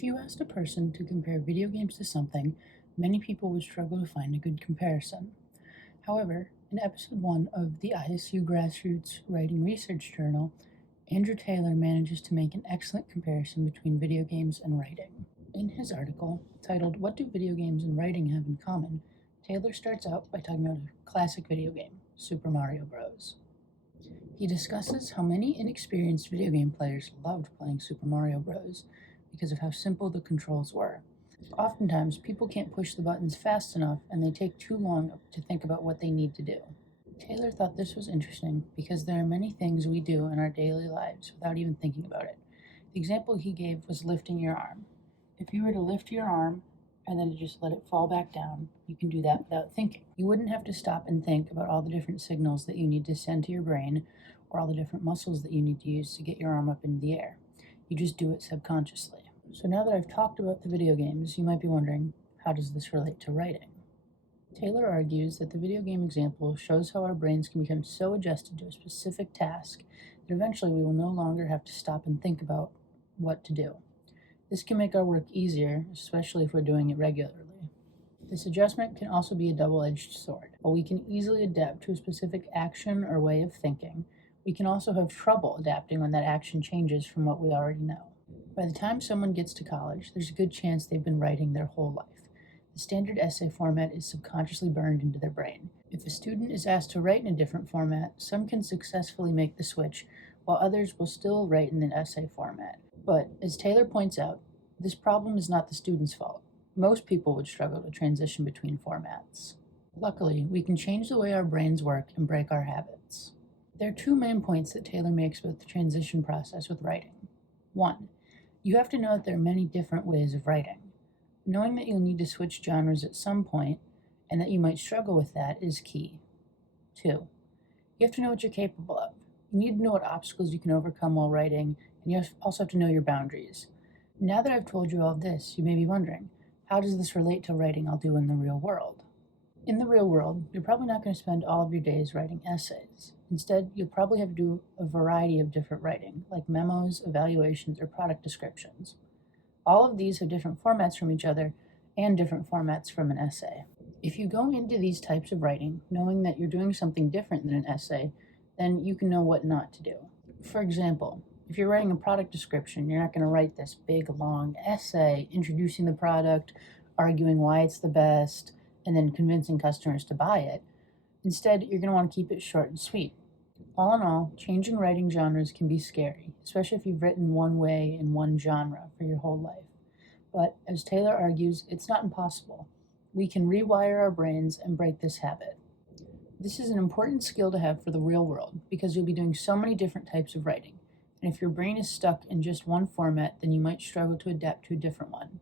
If you asked a person to compare video games to something, many people would struggle to find a good comparison. However, in episode 1 of the ISU Grassroots Writing Research Journal, Andrew Taylor manages to make an excellent comparison between video games and writing. In his article, titled "What Do Video Games and Writing Have in Common?", Taylor starts out by talking about a classic video game, Super Mario Bros. He discusses how many inexperienced video game players loved playing Super Mario Bros. Because of how simple the controls were. Oftentimes, people can't push the buttons fast enough and they take too long to think about what they need to do. Taylor thought this was interesting because there are many things we do in our daily lives without even thinking about it. The example he gave was lifting your arm. If you were to lift your arm and then just let it fall back down, you can do that without thinking. You wouldn't have to stop and think about all the different signals that you need to send to your brain or all the different muscles that you need to use to get your arm up into the air. You just do it subconsciously. So now that I've talked about the video games, you might be wondering, how does this relate to writing? Taylor argues that the video game example shows how our brains can become so adjusted to a specific task that eventually we will no longer have to stop and think about what to do. This can make our work easier, especially if we're doing it regularly. This adjustment can also be a double-edged sword. While we can easily adapt to a specific action or way of thinking, we can also have trouble adapting when that action changes from what we already know. By the time someone gets to college, there's a good chance they've been writing their whole life. The standard essay format is subconsciously burned into their brain. If a student is asked to write in a different format, some can successfully make the switch, while others will still write in an essay format. But, as Taylor points out, this problem is not the student's fault. Most people would struggle to transition between formats. Luckily, we can change the way our brains work and break our habits. There are two main points that Taylor makes about the transition process with writing. 1. You have to know that there are many different ways of writing. Knowing that you'll need to switch genres at some point, and that you might struggle with that, is key. 2. You have to know what you're capable of. You need to know what obstacles you can overcome while writing, and you also have to know your boundaries. Now that I've told you all of this, you may be wondering, how does this relate to writing I'll do in the real world? In the real world, you're probably not going to spend all of your days writing essays. Instead, you'll probably have to do a variety of different writing, like memos, evaluations, or product descriptions. All of these have different formats from each other and different formats from an essay. If you go into these types of writing knowing that you're doing something different than an essay, then you can know what not to do. For example, if you're writing a product description, you're not going to write this big, long essay introducing the product, arguing why it's the best, and then convincing customers to buy it. Instead, you're going to want to keep it short and sweet. All in all, changing writing genres can be scary, especially if you've written one way in one genre for your whole life. But, as Taylor argues, it's not impossible. We can rewire our brains and break this habit. This is an important skill to have for the real world, because you'll be doing so many different types of writing. And if your brain is stuck in just one format, then you might struggle to adapt to a different one.